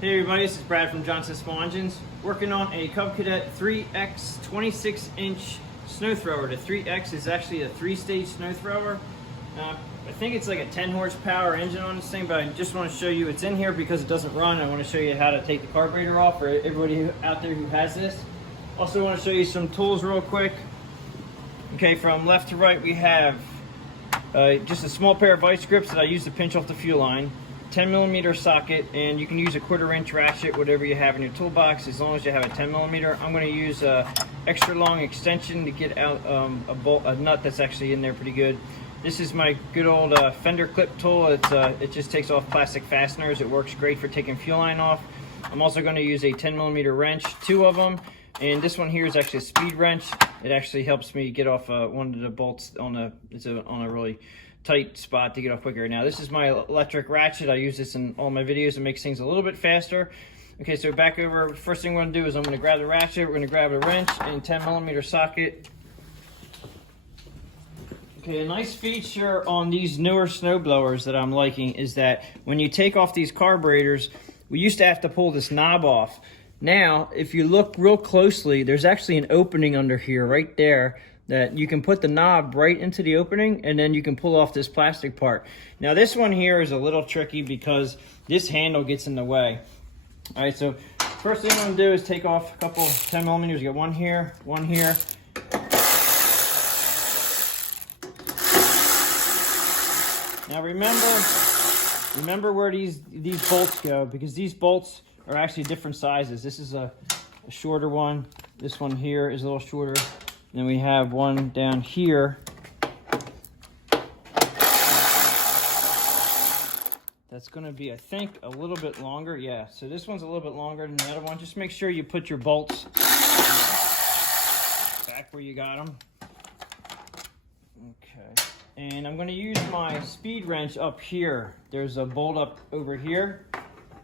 Hey everybody, this is Brad from Johnson Small Engines, working on a Cub Cadet 3X 26-inch snow thrower. The 3X is actually a 3-stage snow thrower. I think it's like a 10 horsepower engine on this thing, but I just want to show you it's in here because it doesn't run. I want to show you how to take the carburetor off for everybody out there who has this. Also want to show you some tools real quick. Okay, from left to right we have just a small pair of vice grips that I use to pinch off the fuel line. 10mm socket, and you can use a 1/4-inch ratchet, whatever you have in your toolbox, as long as you have a 10mm. I'm going to use a extra long extension to get out a nut that's actually in there pretty good. This is my good old fender clip tool. It just takes off plastic fasteners. It works great for taking fuel line off. I'm also going to use a 10mm wrench, 2 of them, and this one here is actually a speed wrench. It actually helps me get off one of the bolts on a really tight spot to get off quicker. Now this is my electric ratchet. I use this in all my videos. It makes things a little bit faster. Okay, so back over, first thing we're gonna do is I'm gonna grab the ratchet, we're gonna grab a wrench and 10mm socket. Okay, a nice feature on these newer snow blowers that I'm liking is that when you take off these carburetors, we used to have to pull this knob off. Now, if you look real closely, there's actually an opening under here, right there, that you can put the knob right into the opening and then you can pull off this plastic part. Now this one here is a little tricky because this handle gets in the way. All right, so first thing I'm gonna do is take off a couple 10mm. You got one here, one here. Now remember where these bolts go, because these bolts are actually different sizes. This is a shorter one. This one here is a little shorter. Then we have one down here. That's gonna be, I think, a little bit longer. Yeah, so this one's a little bit longer than the other one. Just make sure you put your bolts back where you got them. Okay, and I'm gonna use my speed wrench up here. There's a bolt up over here.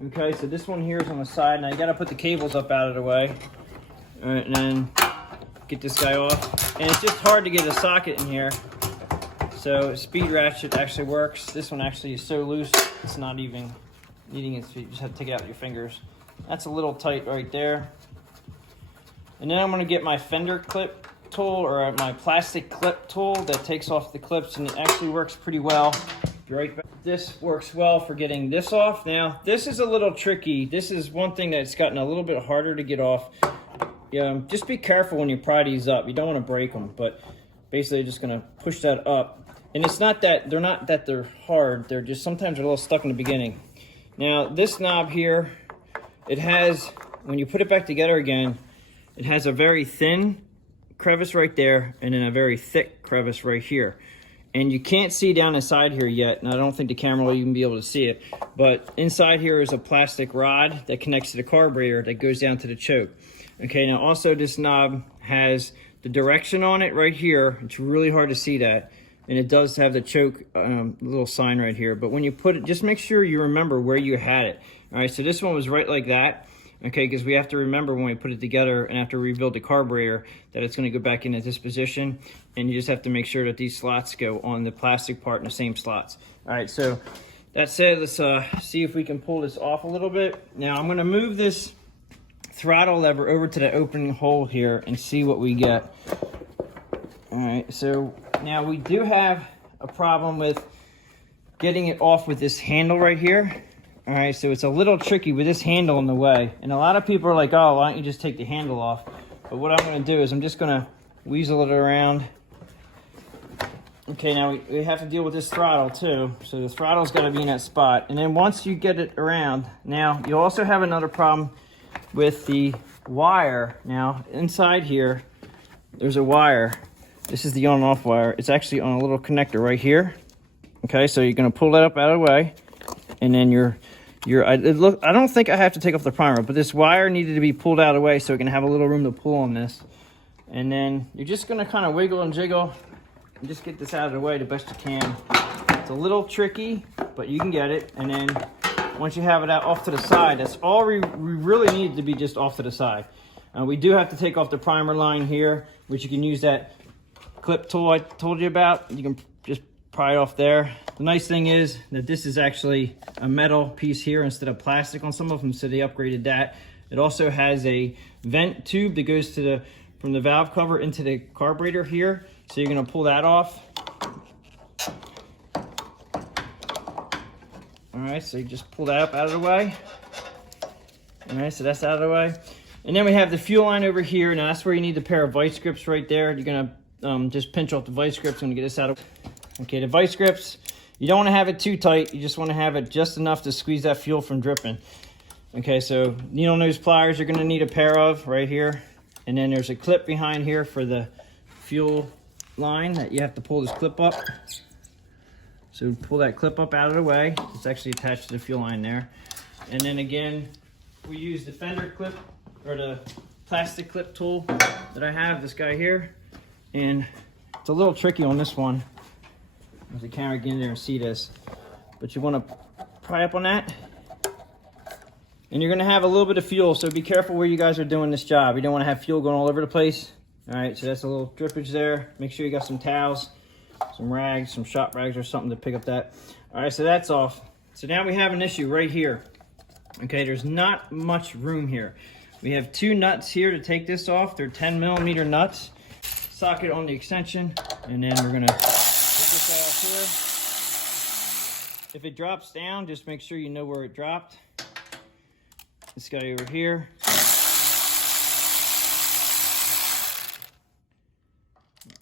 Okay, so this one here is on the side. Now you gotta put the cables up out of the way. All right, and then get this guy off, and it's just hard to get a socket in here, so speed ratchet actually works. This one actually is so loose it's not even needing it, so you just have to take it out with your fingers. That's a little tight right there. And then I'm going to get my fender clip tool, or my plastic clip tool that takes off the clips, and it actually works pretty well. Right back. This works well for getting this off. Now this is a little tricky. This is one thing that's gotten a little bit harder to get off. Yeah, just be careful when you pry these up. You don't want to break them, but basically just going to push that up. And it's not that they're hard. They're just sometimes they're a little stuck in the beginning. Now this knob here, it has, when you put it back together again, it has a very thin crevice right there and then a very thick crevice right here. And you can't see down inside here yet, and I don't think the camera will even be able to see it, but inside here is a plastic rod that connects to the carburetor that goes down to the choke. Okay, now also this knob has the direction on it right here. It's really hard to see that. And it does have the choke little sign right here. But when you put it, just make sure you remember where you had it. All right, so this one was right like that. Okay, because we have to remember when we put it together and after we rebuild the carburetor that it's going to go back into this position. And you just have to make sure that these slots go on the plastic part in the same slots. All right, so that said, let's see if we can pull this off a little bit. Now I'm going to move this throttle lever over to the opening hole here and see what we get. All right, so now we do have a problem with getting it off with this handle right here. All right, so it's a little tricky with this handle in the way. And a lot of people are like, oh, why don't you just take the handle off? But what I'm gonna do is I'm just gonna weasel it around. Okay, now we have to deal with this throttle too. So the throttle's gotta be in that spot. And then once you get it around, now you also have another problem with the wire. Now inside here, there's a wire. This is the on and off wire. It's actually on a little connector right here. Okay, so you're gonna pull that up out of the way, and then I don't think I have to take off the primer, but this wire needed to be pulled out of the way so it can have a little room to pull on this. And then you're just gonna kind of wiggle and jiggle and just get this out of the way the best you can. It's a little tricky, but you can get it. And then once you have it out off to the side, that's all we really need to be just off to the side. We do have to take off the primer line here, which you can use that clip tool I told you about. You can just pry it off there. The nice thing is that this is actually a metal piece here instead of plastic on some of them, so they upgraded that. It also has a vent tube that goes to from the valve cover into the carburetor here. So you're gonna pull that off. All right, so you just pull that up out of the way. All right, so that's out of the way. And then we have the fuel line over here. Now that's where you need the pair of vice grips right there. You're gonna just pinch off the vice grips. I'm gonna get this out of. Okay, the vice grips, you don't wanna have it too tight. You just wanna have it just enough to squeeze that fuel from dripping. Okay, so needle nose pliers you're gonna need a pair of right here. And then there's a clip behind here for the fuel line that you have to pull this clip up. So pull that clip up out of the way. It's actually attached to the fuel line there. And then again, we use the fender clip or the plastic clip tool that I have, this guy here. And it's a little tricky on this one. There's a camera, get in there and see this. But you wanna pry up on that. And you're gonna have a little bit of fuel, so be careful where you guys are doing this job. You don't wanna have fuel going all over the place. All right, so that's a little drippage there. Make sure you got some towels, some rags, some shop rags or something to pick up that. All right, so that's off. So now we have an issue right here. Okay, there's not much room here. We have two nuts here to take this off. They're 10mm nuts. Socket on the extension, and then we're gonna take this guy off here. If it drops down, just make sure you know where it dropped. This guy over here.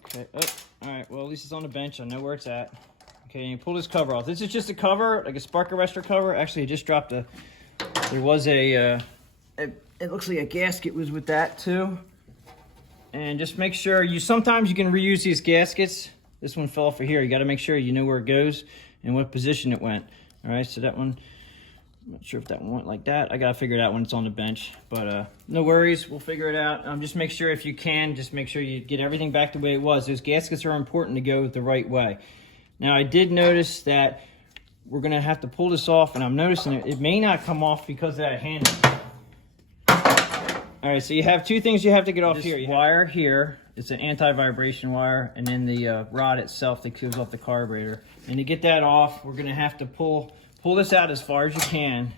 Okay, oh, all right, well, at least it's on the bench. I know where it's at. Okay, and you pull this cover off. This is just a cover, like a spark arrestor cover. Actually, it just dropped there was it looks like a gasket was with that too. And just make sure sometimes you can reuse these gaskets. This one fell off of here. You gotta make sure you know where it goes and what position it went. All right, so that one, I'm not sure if that one went like that. I gotta figure it out when it's on the bench, but no worries, we'll figure it out. Just make sure if you can, just make sure you get everything back the way it was. Those gaskets are important to go the right way. Now I did notice that we're gonna have to pull this off, and I'm noticing it may not come off because of that handle. All right, so you have two things you have to get off here. This wire here, it's an anti-vibration wire, and then the rod itself that gives off the carburetor. And to get that off, we're gonna have to pull this out as far as you can.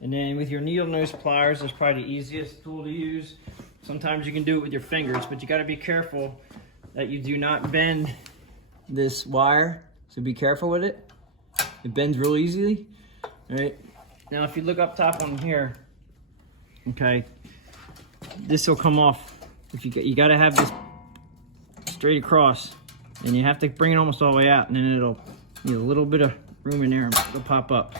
And then with your needle nose pliers, that's probably the easiest tool to use. Sometimes you can do it with your fingers, but you gotta be careful that you do not bend this wire. So be careful with it. It bends real easily. All right, now if you look up top on here, okay, this will come off. If you gotta have this straight across, and you have to bring it almost all the way out, and then it'll need a little bit of room in there and it'll pop up.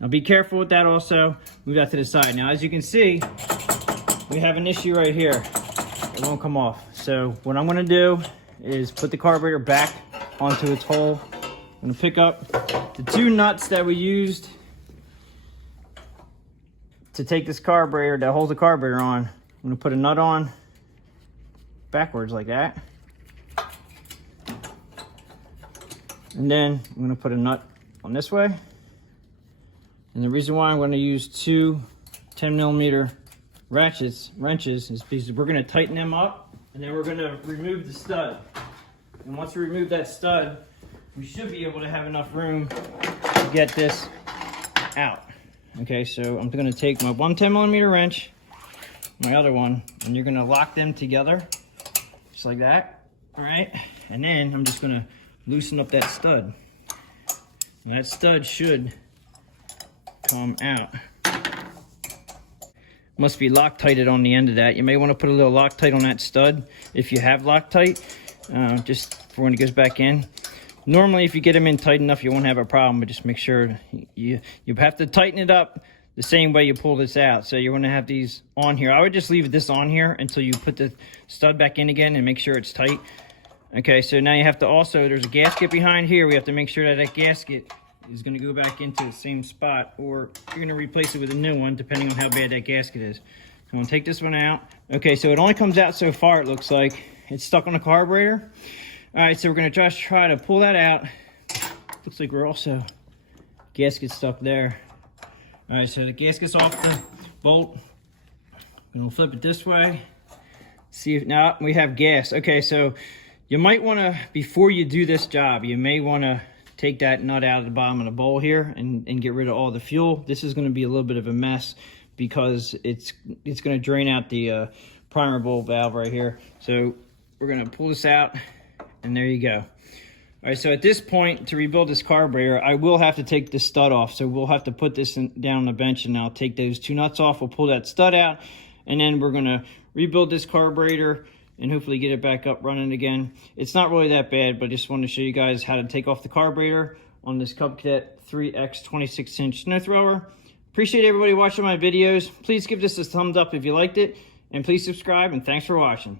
Now be careful with that also. Move that to the side. Now as you can see, we have an issue right here. It won't come off. So what I'm gonna do is put the carburetor back onto its hole. I'm gonna pick up the two nuts that we used to take this carburetor, that holds the carburetor on. I'm gonna put a nut on backwards like that. And then I'm gonna put a nut on this way. And the reason why I'm gonna use two 10mm wrenches is because we're gonna tighten them up, and then we're gonna remove the stud. And once we remove that stud, we should be able to have enough room to get this out. Okay, so I'm gonna take my one 10mm wrench, my other one, and you're gonna lock them together, just like that, all right? And then I'm just gonna loosen up that stud. And that stud should come out. Must be Loctited on the end of that. You may wanna put a little Loctite on that stud if you have Loctite, just for when it goes back in. Normally, if you get them in tight enough, you won't have a problem, but just make sure you have to tighten it up the same way you pull this out. So you're gonna have these on here. I would just leave this on here until you put the stud back in again and make sure it's tight. Okay, so now you have to also, there's a gasket behind here. We have to make sure that that gasket is gonna go back into the same spot, or you're gonna replace it with a new one depending on how bad that gasket is. I'm gonna take this one out. Okay, so it only comes out so far, it looks like. It's stuck on the carburetor. All right, so we're gonna just try to pull that out. Looks like we're also gasket stuck there. All right, so the gasket's off the bolt. And we'll flip it this way. See if now we have gas. Okay, so you might wanna, before you do this job, you may wanna take that nut out of the bottom of the bowl here and get rid of all the fuel. This is going to be a little bit of a mess because it's going to drain out the primer bowl valve right here. So we're going to pull this out, and there you go. All right, so at this point, to rebuild this carburetor, I will have to take the stud off. So we'll have to put this down on the bench, and I'll take those 2 nuts off. We'll pull that stud out, and then we're going to rebuild this carburetor and hopefully get it back up running again. It's not really that bad, but I just wanted to show you guys how to take off the carburetor on this Cub Cadet 3X 26-inch snow thrower. Appreciate everybody watching my videos. Please give this a thumbs up if you liked it, and please subscribe, and thanks for watching.